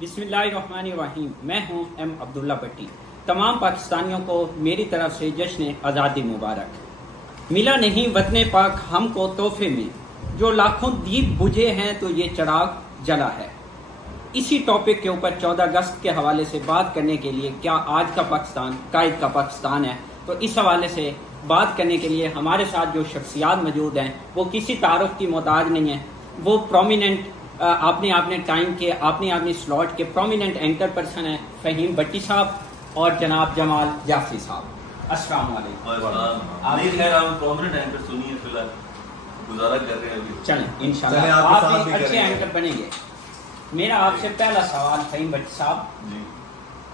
بسم اللہ الرحمن الرحیم. میں ہوں ایم عبداللہ بٹی. تمام پاکستانیوں کو میری طرف سے جشن آزادی مبارک. ملا نہیں وطن پاک ہم کو تحفے میں، جو لاکھوں دیپ بجھے ہیں تو یہ چراغ جلا ہے. اسی ٹاپک کے اوپر 14 اگست کے حوالے سے بات کرنے کے لیے، کیا آج کا پاکستان قائد کا پاکستان ہے، تو اس حوالے سے بات کرنے کے لیے ہمارے ساتھ جو شخصیات موجود ہیں وہ کسی تعارف کی محتاج نہیں ہیں. وہ پرومیننٹ اپنے ٹائم کے اپنی سلاٹ کے پرومیننٹ اینکر پرسن ہیں فہیم بٹی صاحب اور جناب جمال جعفری صاحب. السلام علیکم. گزارا کر رہے ہیں چلیں انشاءاللہ آپ بھی اچھے اینکر بنیں گے. میرا آپ سے پہلا سوال فہیم بٹی صاحب جی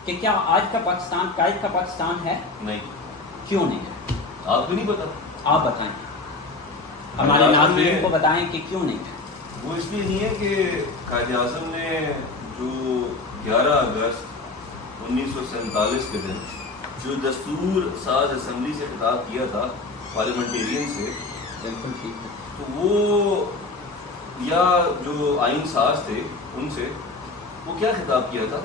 کہ کیا آج کا پاکستان قائد کا پاکستان ہے؟ نہیں. کیوں نہیں ہے؟ آپ کو نہیں پتا؟ آپ بتائیں، ہمارے ناظرین کو بتائیں کہ کیوں نہیں ہے. وہ اس لیے نہیں ہے کہ قائد اعظم نے جو 11 اگست 1947 کے دن جو دستور ساز اسمبلی سے خطاب کیا تھا پارلیمنٹیرین سے، بالکل ٹھیک ہے، تو وہ یا جو آئین ساز تھے ان سے وہ کیا خطاب کیا تھا؟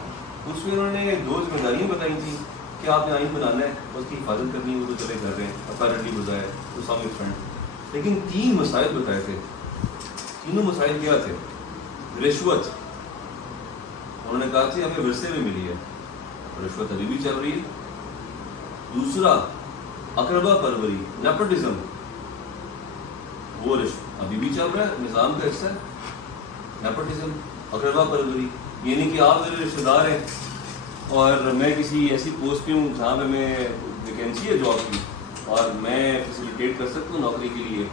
اس میں انہوں نے 2 ذمہ داریاں بتائی تھیں کہ آپ نے آئین بنانا ہے، اس کی حفاظت کرنی ہے، وہ تو چلے کر رہے ہیں، اپیرنٹلی بجائے اسلامک فرنٹ. لیکن 3 مسائل بتائے تھے. تینوں مسائل کیا تھے؟ رشوت، انہوں نے کہا تھی ہمیں ورثے میں ملی ہے، رشوت ابھی بھی چل رہی ہے. دوسرا اقربا پروری، نیپوٹزم، وہ رشوت ابھی بھی چل رہا ہے، نظام کا حصہ ہے. نیپوٹزم، اقربا پروری، یعنی کہ آپ میرے رشتہ دار ہیں اور میں کسی ایسی پوسٹ پہ ہوں جہاں پہ میں ویکینسی ہے جاب کی اور میں فیسیلیٹیٹ کر سکتا ہوں نوکری کے لیے،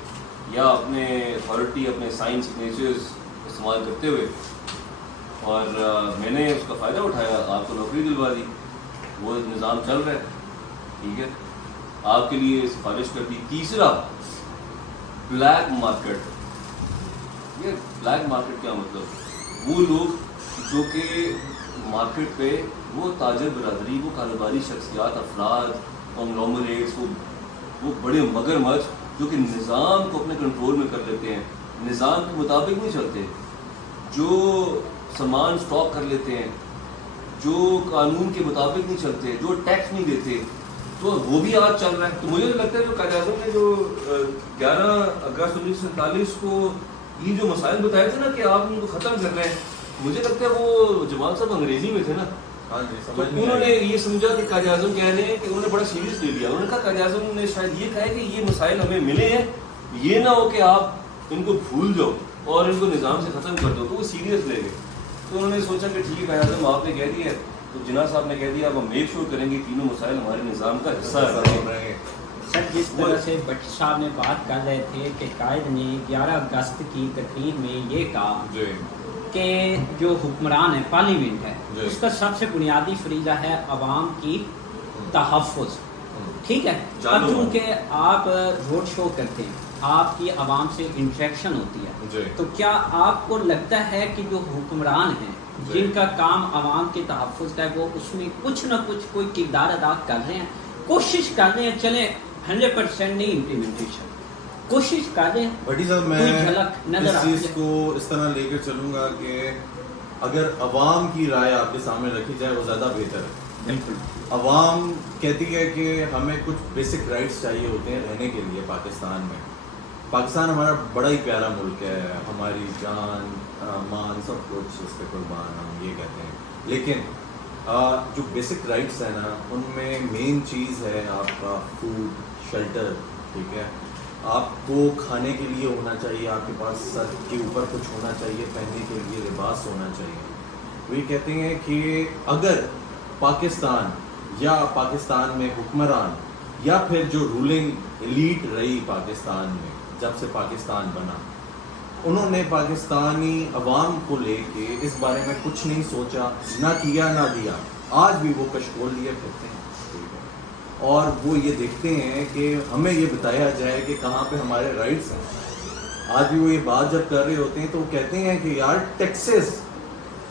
یا اپنے اتھارٹی اپنے سائن سگنیچرز استعمال کرتے ہوئے، اور میں نے اس کا فائدہ اٹھایا، آپ کو نوکری دلوا دی. وہ نظام چل رہا ہے، ٹھیک ہے، آپ کے لیے سفارش کر دی. تیسرا بلیک مارکیٹ. یہ بلیک مارکیٹ کیا مطلب؟ وہ لوگ جو کہ مارکیٹ پہ وہ تاجر برادری، وہ کاروباری شخصیات، افراد، کنگلومریٹس، وہ بڑے مگرمچھ جو کہ نظام کو اپنے کنٹرول میں کر لیتے ہیں، نظام کے مطابق نہیں چلتے، جو سامان اسٹاک کر لیتے ہیں، جو قانون کے مطابق نہیں چلتے، جو ٹیکس نہیں دیتے، تو وہ بھی آج چل رہا ہے. تو مجھے تو لگتا ہے جو قائد اعظم نے جو 11 اگست 1947 کو یہ جو مسائل بتائے تھے نا کہ آپ ان کو ختم کر رہے ہیں، مجھے لگتا ہے وہ جمال صاحب انگریزی میں تھے نا، تو انہوں نے یہ سمجھا کہ قائد اعظم کہہ رہے ہیں کہ انہوں نے بڑا سیریس لے لیا. انہوں نے کہا قائد اعظم نے شاید یہ کہا ہے کہ یہ مسائل ہمیں ملے ہیں، یہ نہ ہو کہ آپ ان کو بھول جاؤ اور ان کو نظام سے ختم کر دو. تو وہ سیریس لے گئے. تو انہوں نے سوچا کہ ٹھیک ہے قائد اعظم آپ نے کہہ دیا ہے تو جناح صاحب نے کہہ دیا، اب ہم میک شور کریں گے تینوں مسائل ہمارے نظام کا حصہ رہیں. سر جس طرح سے بٹی صاحب نے بات کر رہے تھے کہ قائد نے 11 اگست کی تقریر میں یہ کہا کہ جو حکمران ہے، پارلیمنٹ ہے، اس کا سب سے بنیادی فریضہ ہے عوام کی تحفظ. ٹھیک ہے، اب چونکہ آپ روڈ شو کرتے ہیں، آپ کی عوام سے انٹریکشن ہوتی ہے، تو کیا آپ کو لگتا ہے کہ جو حکمران ہیں جن کا کام عوام کے تحفظ کا ہے، وہ اس میں کچھ نہ کچھ کوئی کردار ادا کر رہے ہیں، کوشش کر رہے ہیں؟ چلیں 100% نہیں امپلیمنٹیشن، کوشش کر رہے ہیں. بٹی صاحب میں اس چیز کو اس طرح لے کر چلوں گا کہ اگر عوام کی رائے آپ کے سامنے رکھی جائے وہ زیادہ بہتر ہے. بالکل. عوام کہتی ہے کہ ہمیں کچھ بیسک رائٹس چاہیے ہوتے ہیں رہنے کے لیے پاکستان میں. پاکستان ہمارا بڑا ہی پیارا ملک ہے، ہماری جان مان سب کچھ اس پہ قربان، ہم یہ کہتے ہیں. لیکن جو بیسک رائٹس ہیں نا، ان میں مین چیز ہے آپ کا فوڈ، شیلٹر. ٹھیک ہے، آپ کو کھانے کے لیے ہونا چاہیے، آپ کے پاس سر کے اوپر کچھ ہونا چاہیے، پہننے کے لیے لباس ہونا چاہیے. وہی کہتے ہیں کہ اگر پاکستان یا پاکستان میں حکمران یا پھر جو رولنگ ایلیٹ رہی پاکستان میں جب سے پاکستان بنا، انہوں نے پاکستانی عوام کو لے کے اس بارے میں کچھ نہیں سوچا، نہ کیا نہ دیا. آج بھی وہ کشکول لیے پھرتے ہیں اور وہ یہ دیکھتے ہیں کہ ہمیں یہ بتایا جائے کہ کہاں پہ ہمارے رائٹس ہیں. آج بھی وہ یہ بات جب کر رہے ہوتے ہیں تو وہ کہتے ہیں کہ یار ٹیکسز،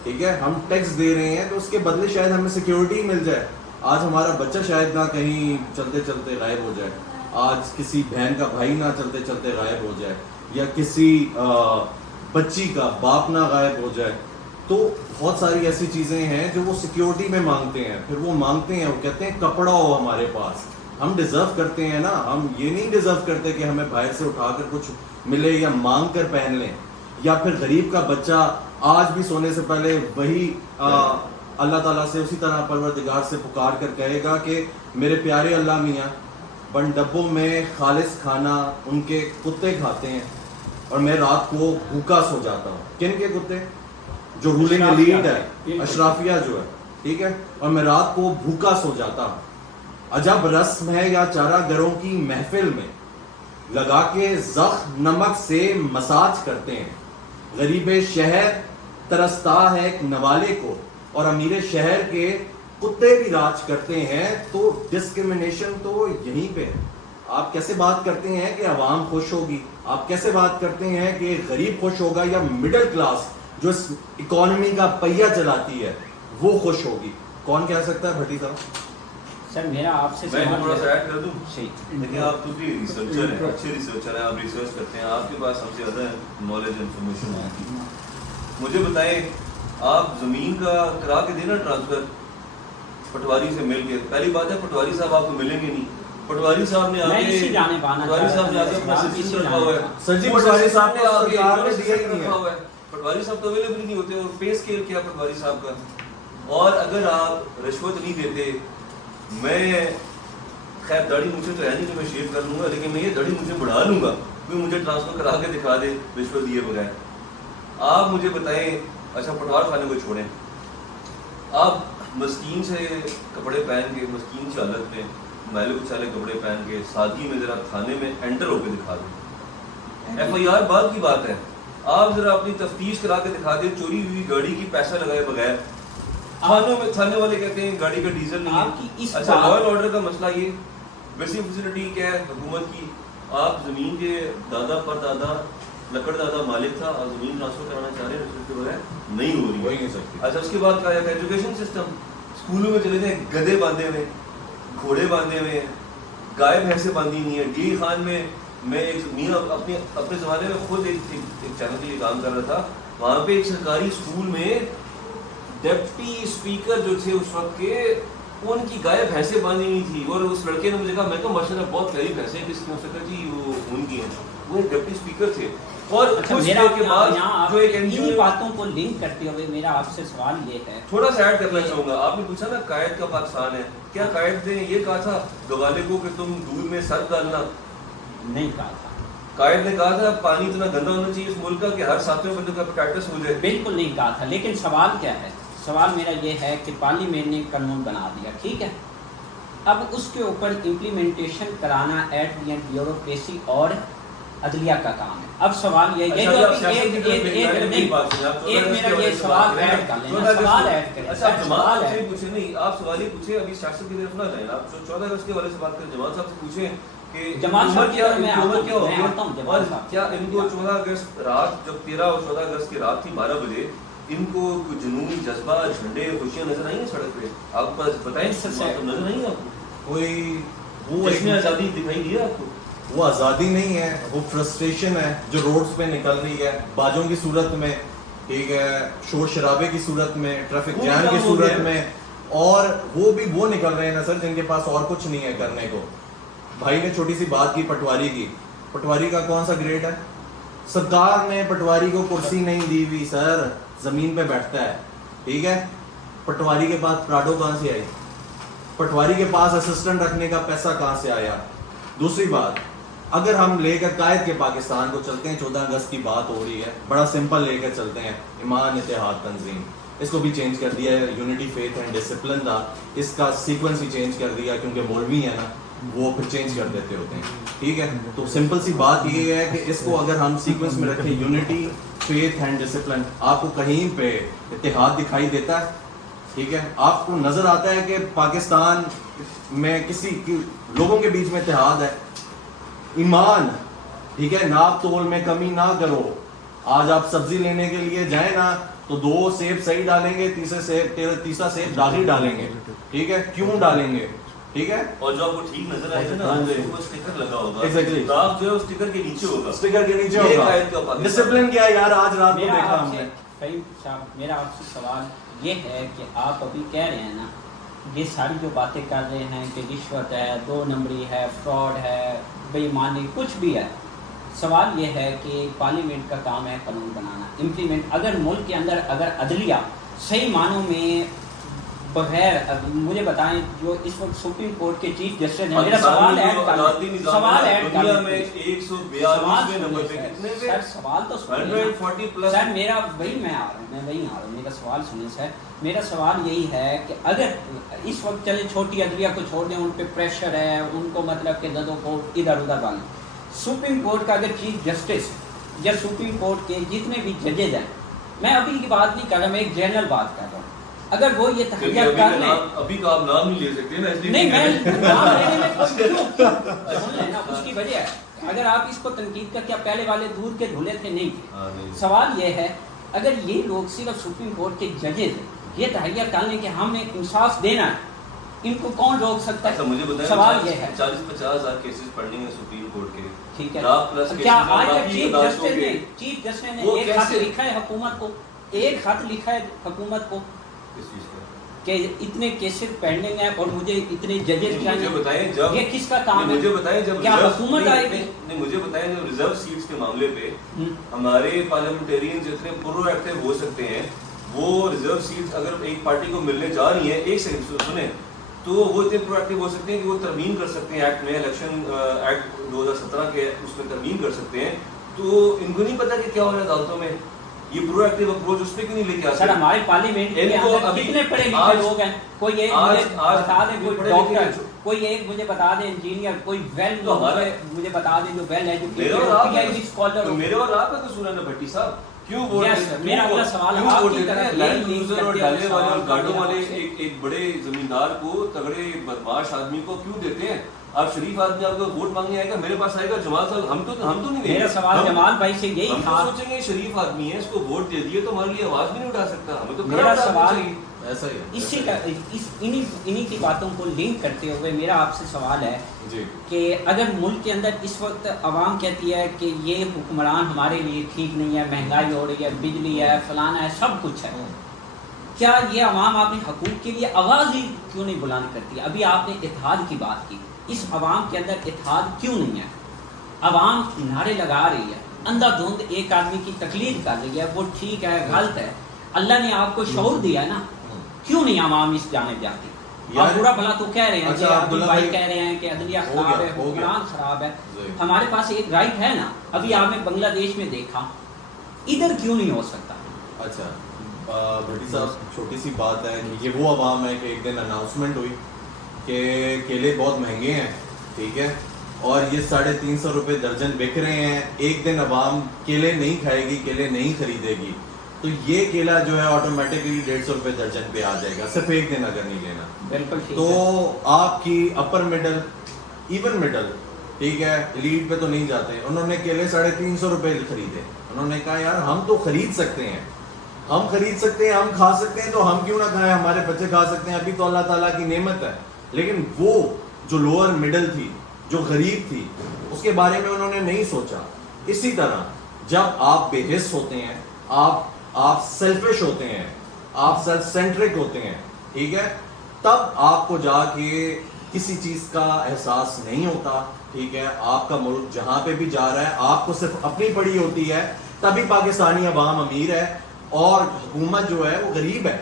ٹھیک ہے، ہم ٹیکس دے رہے ہیں تو اس کے بدلے شاید ہمیں سیکیورٹی مل جائے. آج ہمارا بچہ شاید نہ کہیں چلتے چلتے غائب ہو جائے، آج کسی بہن کا بھائی نہ چلتے چلتے غائب ہو جائے، یا کسی بچی کا باپ نہ غائب ہو جائے. تو بہت ساری ایسی چیزیں ہیں جو وہ سیکیورٹی میں مانگتے ہیں، پھر وہ مانگتے ہیں، وہ کہتے ہیں کپڑا ہو ہمارے پاس. ہم ڈیزرو کرتے ہیں نا، ہم یہ نہیں ڈیزرو کرتے کہ ہمیں باہر سے اٹھا کر کچھ ملے یا مانگ کر پہن لیں. یا پھر غریب کا بچہ آج بھی سونے سے پہلے وہی اللہ تعالیٰ سے اسی طرح پروردگار سے پکار کر کہے گا کہ میرے پیارے اللہ میاں، بن ڈبوں میں خالص کھانا ان کے کتے کھاتے ہیں اور میں رات کو بھوکا سو جاتا ہوں. کن کے کتے؟ جو رولنگ ایلیٹ ہے، اشرافیہ جو ہے، ٹھیک ہے، اور میں رات کو بھوکا سو جاتا ہوں. عجب رسم ہے یا چارہ گروں کی محفل میں لگا کے زخم نمک سے مساج کرتے ہیں. غریب شہر ترستا ہے ایک نوالے کو اور امیر شہر کے کتے بھی راج کرتے ہیں. تو ڈسکرمنیشن تو یہیں پہ ہے. آپ کیسے بات کرتے ہیں کہ عوام خوش ہوگی؟ آپ کیسے بات کرتے ہیں کہ غریب خوش ہوگا یا مڈل کلاس جو اس اکانومی کا پہیہ چلاتی ہے وہ خوش ہوگی؟ کون کہہ سکتا ہے بھٹی صاحب؟ سر میرا آپ سے میں تھوڑا سا ایڈ کر دوں. صحیح، دیکھیں آپ تو بھی ریسرچر ہیں، اچھے ریسرچر ہیں، آپ ریسرچ کرتے ہیں، آپ کے پاس سب سے زیادہ نالج انفارمیشن ہے. مجھے بتائیں، آپ زمین کا کرا کے دینا ٹرانسفر پٹواری سے مل کے. پہلی بات ہے پٹواری صاحب آپ کو ملیں گے نہیں. پٹواری صاحب نے میں اسی جانب آنا پٹواری صاحب نے آگے اپنا سسٹم رکھا ہوا ہے. سر جی پٹواری صاحب نے آگے سرکار نے دیا ہی نہیں رکھا ہوا ہے. پٹواری صاحب تو اویلیبل نہیں ہوتے. اور پے اسکیل کیا پٹواری صاحب کا. اور اگر آپ رشوت نہیں دیتے، میں خیر داڑھی مجھے تو ہے نہیں کہ میں شیو کر لوں گا، لیکن میں یہ داڑھی مجھے بڑھا لوں گا، کوئی مجھے ٹرانسفر کرا کے دکھا دے رشوت دیے بغیر. آپ مجھے بتائیں، اچھا پٹوار خانے کو چھوڑیں، آپ مسکین سے کپڑے پہن کے، مسکین سی حالت میں میلے کچالے کپڑے پہن کے سادگی میں ذرا کھانے میں انٹر ہو کے دکھا دیں. ایف آئی آر بعد کی بات ہے. آپ ذرا اپنی تفتیش کرا کے دکھا دیں چوری ہوئی گاڑی کی پیسہ لگائے بغیر. تھانوں میں تھانے والے کہتے ہیں گاڑی کا ڈیزل نہیں ہے. اچھا لا اینڈ آرڈر کا مسئلہ یہ بیسک فیسلٹی کیا ہے حکومت کی؟ آپ زمین کے دادا پر دادا لکڑ دادا مالک تھا اور زمین ٹرانسفر کرانا چاہ رہے ہیں، رشوت کے بغیر نہیں ہو رہی. ہو ہی نہیں سکتی. اچھا اس کے بعد کہا جاتا ہے ایجوکیشن سسٹم. اسکولوں میں چلے جائیں، گدھے باندھے ہوئے، گھوڑے باندھے ہوئے، گائے بھینسیں باندھی ہوئی ہیں. ڈی خان میں ایک میاں اپنے زمانے میں خود ایک چینل کے لیے کام کر رہا تھا. وہاں پہ ایک سرکاری اسکول میں ڈپٹی اسپیکر جو تھے اس وقت کے، ان کی گائے بھینسیں باندھی ہوئی تھی. اور اس لڑکے نے مجھے کہا، میں کہا ماشاء اللہ بہت پیاری بھینسیں کس کی ہو سکتا جی، وہ ان کی ہیں. وہ ایک ڈپٹی اسپیکر تھے. اور میرا کے بعد جو ایک انہی باتوں کو لنک کرتے ہوئے میرا آپ سے سوال یہ ہے، تھوڑا سا ایڈ کرنا چاہوں گا. آپ نے پوچھا نا قائد کا پاکستان ہے، کیا قائد نے یہ کہا تھا گوالے کو کہ تم دودھ میں سرف ڈالنا؟ نہیں کہا تھا. قائد نے کہا تھا پانی اتنا گندا ہونا چاہیے اس ملک کا کہ ہر ساتویں بندے کا ہیپیٹائٹس ہو جائے؟ بالکل نہیں کہا تھا. لیکن سوال کیا ہے؟ سوال میرا یہ ہے کہ پارلیمنٹ نے قانون بنا دیا، ٹھیک ہے، اب اس کے اوپر امپلیمنٹیشن کرانا ایٹ دی اینڈ بیوروکریسی اور عدلیہ کا کام ہے. اب سوال یہ جو ایک میرا یہ سوال ایڈ کر لینا، سوال ایڈ کریں. اچھا جماعت سے پوچھیں، نہیں آپ سوال ہی پوچھیں، ابھی سیاست کی طرف نہ جائیں. آپ 14 اگست کے حوالے سے بات کریں، جماعت صاحب سے پوچھیں کہ جماعت صاحب کیا ہو میں گیا آتا ہوں. اور کیا ان کو 14 اگست رات، جب 13 اور 14 اگست کی رات تھی 12 بجے، ان کو کوئی جنونی جذبہ، جھنڈے، خوشیاں نظر آئی ہیں سڑک پہ؟ آپ کو بتائیں نظر نہیں آپ کو کوئی وہ جشن آزادی دکھائی دی ہے آپ کو؟ وہ آزادی نہیں ہے، وہ فرسٹریشن ہے جو روڈز پہ نکل رہی ہے باجوں کی صورت میں، ٹھیک ہے، شور شرابے کی صورت میں، ٹریفک جام کی صورت میں. اور وہ بھی وہ نکل رہے ہیں نا سر جن کے پاس اور کچھ نہیں ہے کرنے کو. بھائی نے چھوٹی سی بات کی پٹواری کی. پٹواری کا کون سا گریڈ ہے؟ سرکار نے پٹواری کو کرسی نہیں دی ہوئی سر، زمین پہ بیٹھتا ہے، ٹھیک ہے. پٹواری کے پاس پراڈو کہاں سے آئی؟ پٹواری کے پاس اسسٹنٹ رکھنے کا پیسہ کہاں سے آیا؟ دوسری بات، اگر ہم لے کر قائد کے پاکستان کو چلتے ہیں، 14 اگست کی بات ہو رہی ہے، بڑا سمپل لے کر چلتے ہیں. ایمان اتحاد تنظیم، اس کو بھی چینج کر دیا ہے، یونٹی فیتھ اینڈ ڈسپلن تھا، اس کا سیکوینس ہی چینج کر دیا کیونکہ مولوی ہے نا، وہ پھر چینج کر دیتے ہوتے ہیں، ٹھیک ہے. تو سمپل سی بات یہ ہے کہ اس کو اگر ہم سیکوینس میں رکھیں، یونٹی فیتھ اینڈ ڈسپلن، آپ کو کہیں پہ اتحاد دکھائی دیتا ہے؟ ٹھیک ہے، آپ کو نظر آتا ہے کہ پاکستان میں کسی لوگوں کے بیچ میں اتحاد ہے؟ ایمان، ٹھیک ہے، ناپ تول میں کمی نہ کرو. آج آپ سبزی لینے کے لیے جائیں نا تو 2 سیب صحیح ڈالیں گے، تیسرا سیب داغی ڈالیں گے، ٹھیک ہے. کیوں ڈالیں گے؟ ٹھیک ہے. اور جو آپ کو ٹھیک نظر آئے نا وہ اسٹیکر لگا ہوگا، ایگزیکٹلی داغ جو ہے اسٹیکر کے نیچے ہوگا، اسٹیکر کے نیچے ہوگا. ڈسپلن کیا ہے یار؟ آج رات کو دیکھا ہم نے فہیم صاحب میرا آپ سے سوال یہ ہے کہ آپ ابھی کہہ رہے ہیں نا یہ ساری جو باتیں کر رہے ہیں کہ رشوت ہے، 2 نمبری ہے، فراڈ ہے، بے ایمانی کچھ بھی ہے، سوال یہ ہے کہ پارلیمنٹ کا کام ہے قانون بنانا، امپلیمنٹ. اگر ملک کے اندر اگر عدلیہ صحیح معنوں میں بغیر مجھے بتائیں جو اس وقت سپریم کورٹ کے چیف جسٹس ہیں، میرا سوال ایڈ کر سوال ایڈ کر دنیا میں 142 نمبر پہ کتنے پہ سر سوال تو سنیے 140 پلس. سر میرا وہی میں آ رہا ہوں میرا سوال سنیے سر. میرا سوال یہی ہے کہ اگر اس وقت چلے چھوٹی عدلیہ کو چھوڑ دیں، ان پہ پریشر ہے، ان کو مطلب کہ ججوں کو ادھر ادھر ڈالیں، سپریم کورٹ کا اگر چیف جسٹس یا سپریم کورٹ کے جتنے بھی ججز ہیں، میں ابھی کی بات نہیں کر رہا، میں ایک جنرل بات کر رہا ہوں، اگر وہ یہ تحریہ کر لیں، ابھی کا آپ نام نہیں لے سکتے نا، اس لیے نہیں میں نام لینے میں سن لینا اس کی وجہ ہے. اگر آپ اس کو تنقید کر کے پہلے والے دور کے دھلے تھے نہیں تھے. سوال یہ ہے اگر یہ لوگ صرف سپریم کورٹ کے ججز یہ تحریہ کر لیں کہ ہم نے انصاف دینا ہے، ان کو کون روک سکتا ہے؟ مجھے بتائیں سوال یہ ہے 40-50 ہزار کیسز پڑھنے ہیں سپریم کورٹ کے، ٹھیک ہے، ++ کیا آج تک چیف جسٹس نے ایک خط لکھا ہے حکومت کو، ایک خط لکھا ہے حکومت کو کس چیز کا کہ اتنے کیسز پینڈنگ ہیں اور مجھے اتنے ججز مجھے بتائیں جب یہ کس کا کام ہے؟ مجھے بتائیں جب کیا حکومت آئے گی؟ نہیں مجھے بتائیں جب ریزرو سیٹس کے معاملے پہ ہمارے پارلیمنٹیرین جتنے پرو ایکٹیو ہو سکتے ہیں، وہ ریزرو سیٹس اگر ایک پارٹی کو ملنے جا رہی ہیں، ایک سیکنڈ سنیں، تو وہ اتنے پرو ایکٹیو ہو سکتے ہیں کہ وہ ترمیم کر سکتے ہیں ایکٹ میں، الیکشن ایکٹ 2017 کے اس میں ترمیم کر سکتے ہیں. تو ان کو نہیں پتا کہ کیا ہو رہا ہے عدالتوں میں، یہ پرو ایکٹیو اپروچ اس پہ کیوں نہیں لے کے آتے؟ سر ہمارے پارلیمنٹ کے اندر کتنے پڑھے لکھے لوگ ہیں؟ کوئی ایک مجھے بتا دیں، کوئی ڈاکٹر، کوئی ایک مجھے بتا دیں انجینئر، کوئی ویل مجھے بتا دیں جو ویل ایجوکیٹڈ. میرے اور آپ کا قصور ہے نا بھٹی صاحب، کیوں ووٹ میرا اگلا سوال آپ کی طرف لینڈ یوزر اور ڈالے والے اور گاڑیوں والے ایک بڑے زمیندار کو، تگڑے بدماش آدمی کو کیوں دیتے ہیں؟ آپ شریف آدمی آپ کو ووٹ مانگنے آئے گا، میرے پاس آئے گا جمال صاحب، ہم تو نہیں دیں گے. میرا سوال جمال بھائی سے یہی ہم تھا، سوچیں گے شریف آدمی ہے، اس کو ووٹ دے دیے تو ہمارے لیے آواز بھی نہیں اٹھا سکتا، ہمیں تو میرا سوال ایسا ہی ہے. اسی کا انہی کی باتوں کو لنک کرتے ہوئے میرا آپ سے سوال ہے جی کہ اگر ملک کے اندر اس وقت عوام کہتی ہے کہ یہ حکمران ہمارے لیے ٹھیک نہیں ہے، مہنگائی ہو رہی ہے، بجلی ہے، فلانا ہے، سب کچھ ہے، کیا یہ عوام اپنے حقوق کے لیے آواز ہی کیوں نہیں بلند کرتی؟ ابھی آپ نے اتحاد کی بات کی، اس عوام کے اندر اتحاد کیوں نہیں ہے؟ عوام نعرے لگا رہی ہے، اندھا دھند ایک آدمی کی تقلید کر رہی ہے، وہ ٹھیک ہے غلط ہے، اللہ نے آپ کو شعور دیا ہے نا، کیوں نہیں عوام اس جانب جاتی؟ آپ برا بھلا تو کہہ رہے ہیں کہ عبدال بھائی کہہ رہے ہیں کہ عدلیہ خراب ہے، حکمران خراب ہے، ہمارے پاس ایک رائٹ ہے نا. ابھی آپ نے بنگلہ دیش میں دیکھا، ادھر کیوں نہیں ہو سکتا؟ اچھا بھٹی صاحب چھوٹی سی بات ہے کہ یہ وہ عوام ہے کہ ایک دن اناؤنسمنٹ ہوئی کہ کیلے بہت مہنگے ہیں، ٹھیک ہے، اور یہ 350 روپے درجن بک رہے ہیں. ایک دن عوام کیلے نہیں کھائے گی، کیلے نہیں خریدے گی، تو یہ کیلا جو ہے آٹومیٹکلی 150 روپے درجن پہ آ جائے گا، صرف ایک دن اگر نہیں لینا. بالکل. تو آپ کی اپر مڈل، ایون مڈل، ٹھیک ہے، لیڈ پہ تو نہیں جاتے، انہوں نے کیلے 350 روپے خریدے. انہوں نے کہا یار ہم تو خرید سکتے ہیں، ہم خرید سکتے ہیں، ہم کھا سکتے ہیں، تو ہم کیوں نہ کھائیں، ہمارے بچے کھا سکتے ہیں، ابھی تو اللہ تعالیٰ کی نعمت ہے. لیکن وہ جو لوور مڈل تھی، جو غریب تھی، اس کے بارے میں انہوں نے نہیں سوچا. اسی طرح جب آپ بے حس ہوتے ہیں، آپ سیلفش ہوتے ہیں، آپ سیلف سینٹرک ہوتے ہیں، ٹھیک ہے، تب آپ کو جا کے کسی چیز کا احساس نہیں ہوتا. ٹھیک ہے، آپ کا ملک جہاں پہ بھی جا رہا ہے آپ کو صرف اپنی پڑی ہوتی ہے، تبھی پاکستانی عوام امیر ہے اور حکومت جو ہے وہ غریب ہے.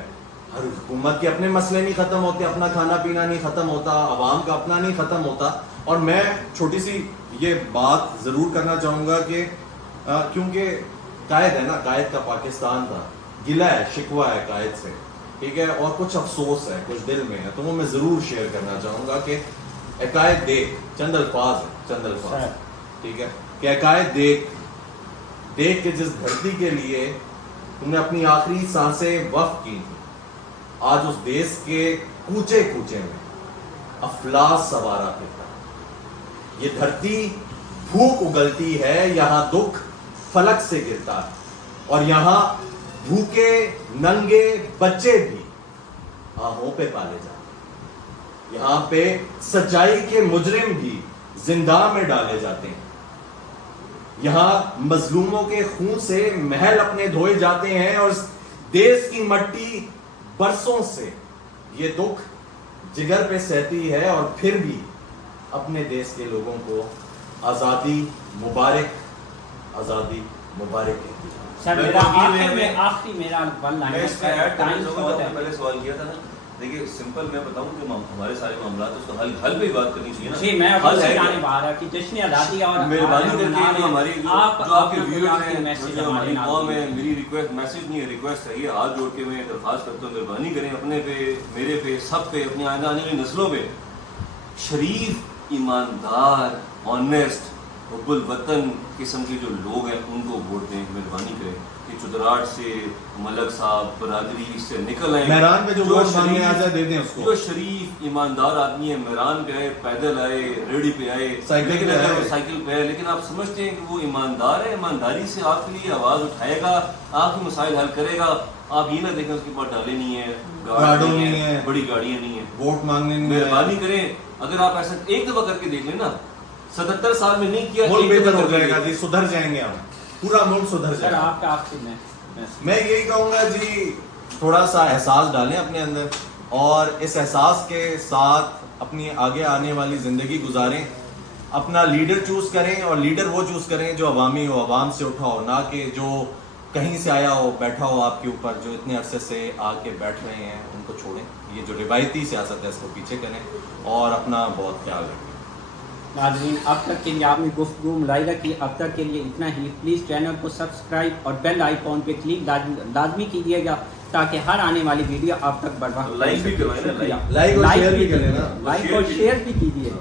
ہر حکومت کے اپنے مسئلے نہیں ختم ہوتے، اپنا کھانا پینا نہیں ختم ہوتا، عوام کا اپنا نہیں ختم ہوتا. اور میں چھوٹی سی یہ بات ضرور کرنا چاہوں گا کہ کیونکہ قائد ہے نا، قائد کا پاکستان تھا، گلہ ہے، شکوہ ہے قائد سے، ٹھیک ہے، اور کچھ افسوس ہے، کچھ دل میں ہے، تو وہ میں ضرور شیئر کرنا چاہوں گا کہ عقائد دیکھ، چند الفاظ، ٹھیک ہے، کہ عقائد دیکھ کے جس دھرتی کے لیے تم نے اپنی آخری سانسیں وقف کی تھی، آج اس دیش کے کوچے کوچے میں افلاس سوارا پھرتا. یہ دھرتی بھوک اگلتی ہے، یہاں دکھ فلک سے گرتا ہے، اور یہاں بھوکے ننگے بچے بھی آہوں پہ پالے جاتے ہیں، یہاں پہ سچائی کے مجرم بھی زندان میں ڈالے جاتے ہیں. یہاں مظلوموں کے خون سے محل اپنے دھوئے جاتے ہیں اور دیس کی مٹی برسوں سے یہ دکھ جگر پہ سہتی ہے اور پھر بھی اپنے دیس کے لوگوں کو آزادی مبارک کہتی ہے. سر میرا آخری میرا ون میں اس میں ایڈ کرنا چاہوں گا. لائن پہلے سوال کیا تھا نا, دیکھیے سمپل میں بتاؤں کہ ہمارے سارے معاملات اس کو حل پہ ہی بات کرنی چاہیے نا. جی میں حل ہے آنے باہر ہے کہ جشن آزادی اور مہربانی کر کے جو ہماری جو آپ کے ویورز ہیں, میسج جو ہماری قوم ہے, میری ریکویسٹ میسج نہیں ہے ریکویسٹ ہے, یہ ہاتھ جوڑ کے میں درخواست کرتا ہوں مہربانی کریں اپنے پہ, میرے پہ, سب پہ, اپنی آنے والی نسلوں پہ شریف, ایماندار, آنیسٹ, حب الوطن قسم کے جو لوگ ہیں ان کو ووٹ دیں. مہربانی کریں کہ چودراہٹ سے ملک صاحب برادری سے نکل آئیں. میدان پہ جو ووٹ مانگنے آ جائے دے دیں اس کو. جو شریف ایماندار آدمی ہے میدان پہ آئے, پیدل آئے, ریڑھی پہ آئے, سائیکل پہ آئے, لیکن آپ سمجھتے ہیں کہ وہ ایماندار ہے, ایمانداری سے آپ کے لیے آواز اٹھائے گا, آپ کے مسائل حل کرے گا. آپ یہ نہ دیکھیں اس کے پاس ڈالے نہیں ہیں, گاڑی نہیں ہے, بڑی گاڑیاں نہیں ہیں, ووٹ مانگنے نہیں. مہربانی کریں اگر آپ ایسا ایک دفعہ کر کے دیکھ لیں نا, 77 سال میں نہیں کیا, ملک بہتر ہو جائے گا جی, سدھر جائیں گے ہم, پورا ملک سدھر سر جائے گا. آپ کا آخری میں یہی کہوں گا جی تھوڑا سا احساس ڈالیں اپنے اندر اور اس احساس کے ساتھ اپنی آگے آنے والی زندگی گزاریں. اپنا لیڈر چوز کریں اور لیڈر وہ چوز کریں جو عوامی ہو, عوام سے اٹھا ہو, نہ کہ جو کہیں سے آیا ہو, بیٹھا ہو آپ کے اوپر, جو اتنے عرصے سے آ کے بیٹھ رہے ہیں ان کو چھوڑیں. یہ جو روایتی سیاست ہے اس کو پیچھے کریں اور اپنا بہت خیال رکھیں. ناظرین اب تک کے لیے آپ نے گفتگو ملاحظہ کی, اب تک کے لیے اتنا ہی. پلیز چینل کو سبسکرائب اور بیل آئیکن پہ کلک لازمی کیجیے گا تاکہ ہر آنے والی ویڈیو آپ تک بر وقت لائک بھی کروائیں نا, لائک اور شیئر بھی کریں نا. لائک اور شیئر بھی کیجیے.